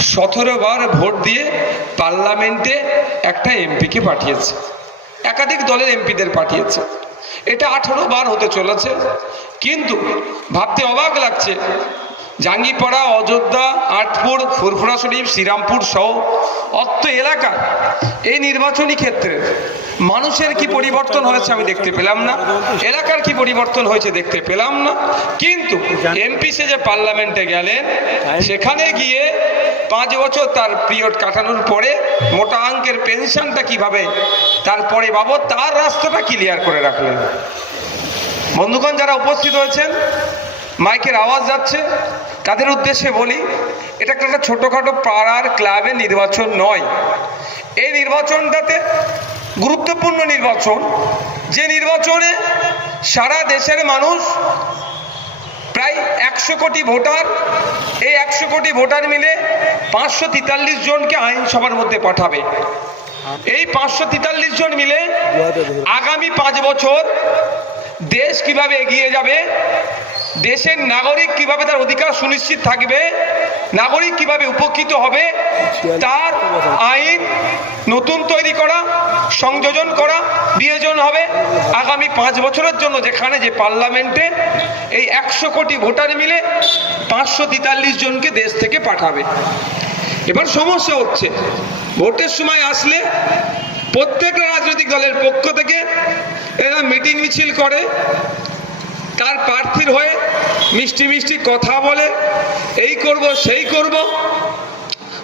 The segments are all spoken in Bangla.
সতেরো বার ভোট দিয়ে পার্লামেন্টে একটা এমপিকে পাঠিয়েছে। একাধিক দলের এমপিদের পাঠিয়েছে। এটা আঠারো বার হতে চলেছে। কিন্তু ভাবতে অবাক লাগছে জাঙ্গিপাড়া, অযোধ্যা, আটপুর, ফুরফুরা শরীফ, শ্রীরামপুর সহ অত্ত এলাকা এই নির্বাচনী ক্ষেত্রে মানুষের কি পরিবর্তন হয়েছে আমি দেখতে পেলাম না, এলাকার কি পরিবর্তন হয়েছে দেখতে পেলাম না, কিন্তু এমপি সে যে পার্লামেন্টে গেলেন, সেখানে গিয়ে পাঁচ বছর তার পিরিয়ড কাটানোর পরে মোটা অঙ্কের পেনশনটা কীভাবে তারপরে বাবদ তার রাস্তাটা ক্লিয়ার করে রাখলেন। বন্ধুগণ, যারা উপস্থিত হয়েছেন, মাইকের আওয়াজ যাচ্ছে তাদের উদ্দেশ্যে বলি? এটা একটা ছোটোখাটো পাড়ার ক্লাবের নির্বাচন নয়। এই নির্বাচনটাতে গুরুত্বপূর্ণ নির্বাচন, যে নির্বাচনে সারা দেশের মানুষ প্রায় একশো কোটি ভোটার, এই একশো কোটি ভোটার মিলে পাঁচশো তেতাল্লিশ জনকে আইনসভার মধ্যে পাঠাবে। এই পাঁচশো তেতাল্লিশ জন মিলে আগামী পাঁচ বছর দেশ কীভাবে এগিয়ে যাবে দেশের নাগরিক কীভাবে তার অধিকার সুনিশ্চিত থাকবে, নাগরিক কীভাবে উপকৃত হবে, তার আইন নতুন তৈরি করা, সংযোজন করা, বিয়োজন হবে আগামী পাঁচ বছরের জন্য, যেখানে যে পার্লামেন্টে এই একশো কোটি ভোটার মিলে পাঁচশো তেতাল্লিশ জনকে দেশ থেকে পাঠাবে। এবার সমস্যা হচ্ছে, ভোটের সময় আসলে প্রত্যেকটা রাজনৈতিক দলের পক্ষ থেকে এরা মিটিং মিছিল করে তার প্রার্থীর হয়ে মিষ্টি মিষ্টি কথা বলে, এই করব, সেই করব।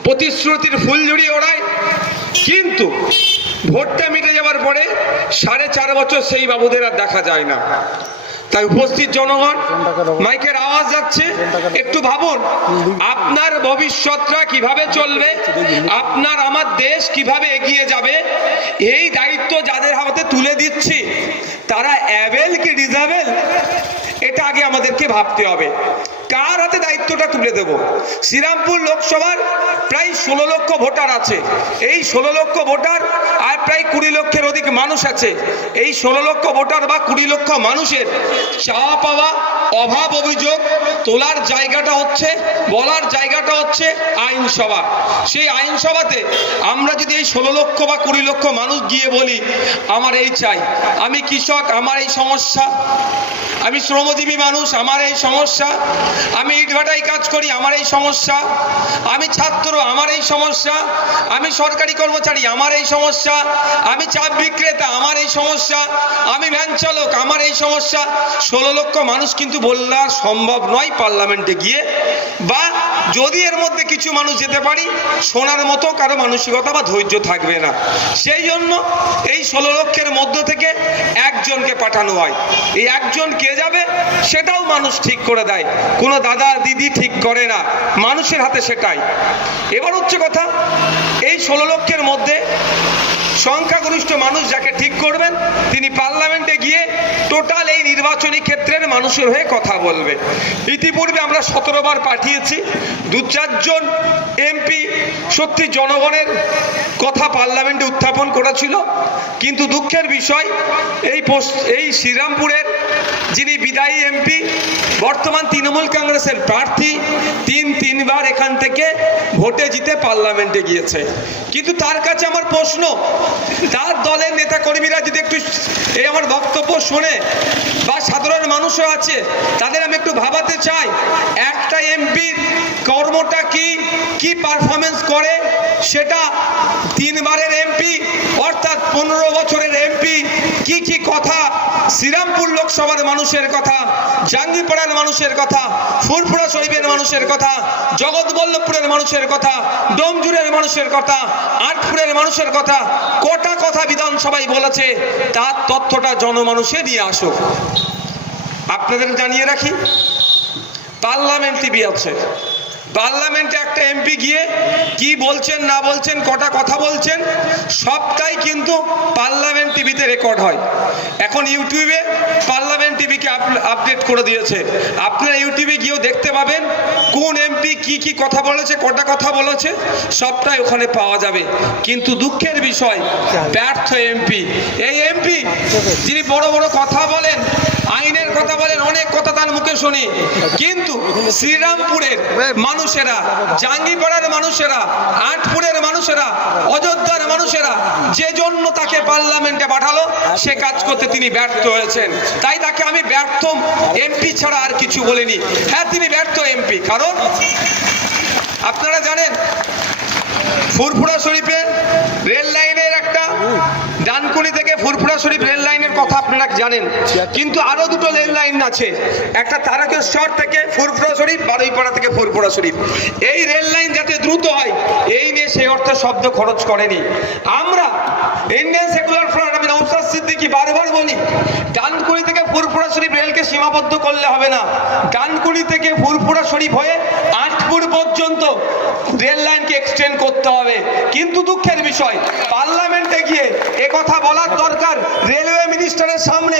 প্রতিশ্রুতির ফুল জুড়িয়ে ওড়ায়। কিন্তু ভোটটা মিটে যাওয়ার পরে সাড়ে চার বছর সেই বাবুদের আর দেখা যায় না। তাই উপস্থিত জনগণ, মাইকের আওয়াজ যাচ্ছে। একটু ভাবুন, আপনার ভবিষ্যৎটা কীভাবে চলবে? আপনার, আমার দেশ কীভাবে এগিয়ে যাবে? এই দায়িত্ব যাদের হাতে তুলে দিচ্ছি, তারা অ্যাবেল কি ডিজাবেল এটা আগে আমাদেরকে ভাবতে হবে। কার হাতে দায়িত্বটা তুলে দেব? শ্রীরামপুর লোকসভার প্রায় ষোলো লক্ষ ভোটার আছে। এই ষোলো লক্ষ ভোটার আর প্রায় কুড়ি লক্ষের অধিক মানুষ আছে। এই ষোলো লক্ষ ভোটার বা কুড়ি লক্ষ মানুষের চাওয়া পাওয়া অভাব অভিযোগ, তোলার জায়গাটা হচ্ছে, বলার জায়গাটা হচ্ছে আইনসভা। সেই আইনসভাতে আমরা যদি এই ষোলো লক্ষ বা কুড়ি লক্ষ মানুষ গিয়ে বলি, আমার এই চাই। আমি কৃষক, আমার এই সমস্যা। আমি শ্রমজীবী মানুষ, আমার এই সমস্যা। আমি ইটভাটায় কাজ করি, আমার এই সমস্যা। আমি ছাত্র, আমার এই সমস্যা। আমি সরকারি কর্মচারী, আমার এই সমস্যা। আমি চাপ বিক্রেতা, আমার এই সমস্যা। আমি ভ্যান চালক, আমার এই সমস্যা। ষোলো লক্ষ মানুষ কিন্তু বললা সম্ভব নয় পার্লামেন্টে গিয়ে, বা যদি এর মধ্যে কিছু মানুষ যেতে পারি, শোনার মতো কারও মানসিকতা বা ধৈর্য থাকবে না। সেই জন্য এই ষোলো লক্ষের মধ্য থেকে একজনকে পাঠানো হয়। এই একজন কে যাবে, সেটাও মানুষ ঠিক করে দেয়। কোনো দাদা দিদি ঠিক করে না। মানুষের হাতে সেটাই। এবার হচ্ছে কথা, এই ষোলো লক্ষের মধ্যে সংখ্যাগরিষ্ঠ মানুষ যাকে ঠিক করবেন, তিনি পার্লামেন্টে গিয়ে নির্বাচনী ক্ষেত্রের মানুষের হয়ে কথা বলবে। ইতিপূর্বে আমরা সতেরো বার পাঠিয়েছি, দু চারজন এমপি সত্যি জনগণের কথা পার্লামেন্টে উত্থাপন করেছিল। কিন্তু দুঃখের বিষয়, এই এই শ্রীরামপুরের যিনি বিদায়ী এমপি বর্তমান তৃণমূল কংগ্রেসের প্রার্থী, তিন তিনবার এখান থেকে ভোটে জিতে পার্লামেন্টে গিয়েছে। কিন্তু তার কাছে আমার প্রশ্ন, তার নেতা কর্মীরা যদি একটু এই আমার বক্তব্য শোনে বা সাধারণ মানুষও আছে, তাদের আমি একটু ভাবাতে চাই, একটা এমপির কর্মটা কি কি পারফরমেন্স করে, সেটা তিনবারের এমপি পনেরো বছরের এমপি, কি কি কথা? শ্রীরামপুর লোকসভার মানুষের কথা, জাঙ্গিপাড়ার মানুষের কথা, ফুরফুরা শরীফের মানুষের কথা, জগৎবল্লভপুরের মানুষের কথা, ডোমজুরের মানুষের কথা, আটপুরের মানুষের কথা, কটা কথা বিধানসভায় বলেছে, তার তথ্যটা জনমানুষে নিয়ে আসুক। আপনাদের জানিয়ে রাখি, পার্লামেন্ট টিভি আছে। পার্লামেন্টে একটা এমপি গিয়ে কি বলছেন, না বলছেন, কটা কথা বলছেন, সবটাই কিন্তু পার্লামেন্ট টিভিতে রেকর্ড হয়। এখন ইউটিউবে পার্লামেন্ট টিভিকে আপডেট করে দিয়েছে। আপনারা ইউটিউবে গিয়েও দেখতে পাবেন কোন এমপি কি কি কথা বলেছে, কটা কথা বলেছে, সবটাই ওখানে পাওয়া যাবে। কিন্তু দুঃখের বিষয়, ব্যর্থ এমপি। এই এমপি, যিনি বড় বড় কথা বলেন, আইনের কথা বলেন অনেক কথা তার মুখে শুনি। কিন্তু শ্রীরামপুরের মানুষেরা, জাঙ্গিপাড়ার মানুষেরা, আটপুরের মানুষেরা, অযোধ্যার মানুষেরা যে জন্য তাকে পার্লামেন্টে পাঠালো, সে কাজ করতে তিনি ব্যর্থ হয়েছেন। তাই তাকে আমি ব্যর্থ এমপি ছাড়া আর কিছু বলিনি। হ্যাঁ তিনি ব্যর্থ এমপি। কারণ আপনারা জানেন, ফুরফুরা শরীফের রেল লাইনের একটা ডানকুনি থেকে ফুরফুরা শরীফ রেল লাইনের কথা আপনারা জানেন। কিন্তু আরও দুটো রেল লাইন আছে। একটা তারকেশ্বর থেকে ফুরফুরা শরীফ বারুইপাড়া থেকে ফুরফুরা শরীফ। এই রেল লাইন যাতে দ্রুত হয়, এই নিয়ে সেই অর্থে শব্দ খরচ করেনি। আমরা ইন্ডিয়ান সেকুলার ফ্রন্ট, আমি নৌসাদ সিদ্দিকি বারবার বলি ডানকুনি থেকে ফুরফুরা শরীফ রেলকে সীমাবদ্ধ করলে হবে না। ডানকুনি থেকে ফুরফুরা শরীফ হয়ে রেল লাইনকে এক্সটেন্ড করতে হবে। কিন্তু দুঃখের বিষয়, পার্লামেন্টে গিয়ে কথা বলার দরকার। রেলওয়ে মিনিস্টারের সামনে,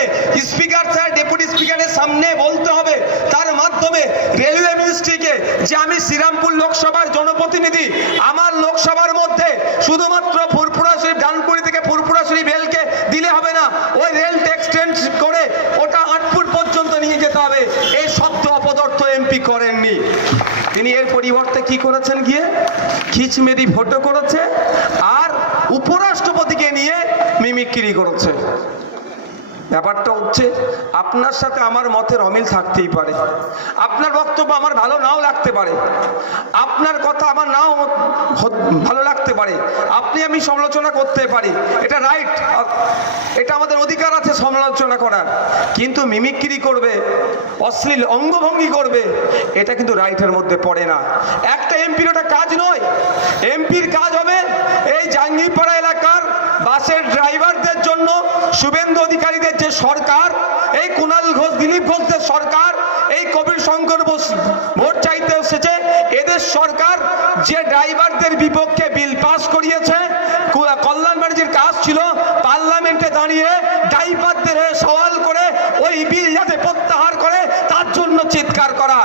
স্পিকার স্যার, ডেপুটি স্পিকারের সামনে বলতে হবে। তার মাধ্যমে রেলওয়ে মিনিস্ট্রিকে যে আমি শ্রীরামপুর লোকসভার জনপ্রতিনিধি আমার লোকসভার মধ্যে শুধুমাত্র ফুরফুরা শরীফ ডানকুনি থেকে ফুরফুরা শরীফ রেলকে দিলে হবে না ওই রেলটা এক্সটেন্ড করে ওটা আটপুর পর্যন্ত নিয়ে যেতে হবে এই শব্দ অপদার্থ এমপি করেননি তিনি এর পরিবর্তে কি করেছেন গিয়ে? খিচমেরি ফটো করেছে আর উপরাষ্ট্রপতিকে নিয়ে মিমিক্রি করেছে। ব্যাপারটা হচ্ছে, আপনার সাথে আমার মতের অমিল থাকতেই পারে। আপনার বক্তব্য আমার ভালো নাও লাগতে পারে। আপনার কথা আমার নাও ভালো লাগতে পারে। আপনি আমি সমালোচনা করতে পারি। এটা রাইট এটা আমাদের অধিকার আছে সমালোচনা করার। কিন্তু মিমিক্রি করবে, অশ্লীল অঙ্গভঙ্গি করবে, এটা কিন্তু রাইটের মধ্যে পড়ে না। একটা এমপির ওটা কাজ নয়। এমপির কাজ হবে এই জাঙ্গিপাড়া শুভেন্দু অধিকারীদের যে সরকার, এই কুণাল ঘোষ, দিলীপ ঘোষদের সরকার, এই কবির শঙ্কর বোস ভোট চাইতে এসেছে, এদের সরকার যে ড্রাইভারদের বিপক্ষে বিল পাস করিয়েছে কল্যাণ ব্যানার্জির কাজ ছিল পার্লামেন্টে দাঁড়িয়ে ড্রাইভারদের সওয়াল করে ওই বিল যাতে প্রত্যাহার করে, তার জন্য চিৎকার করা।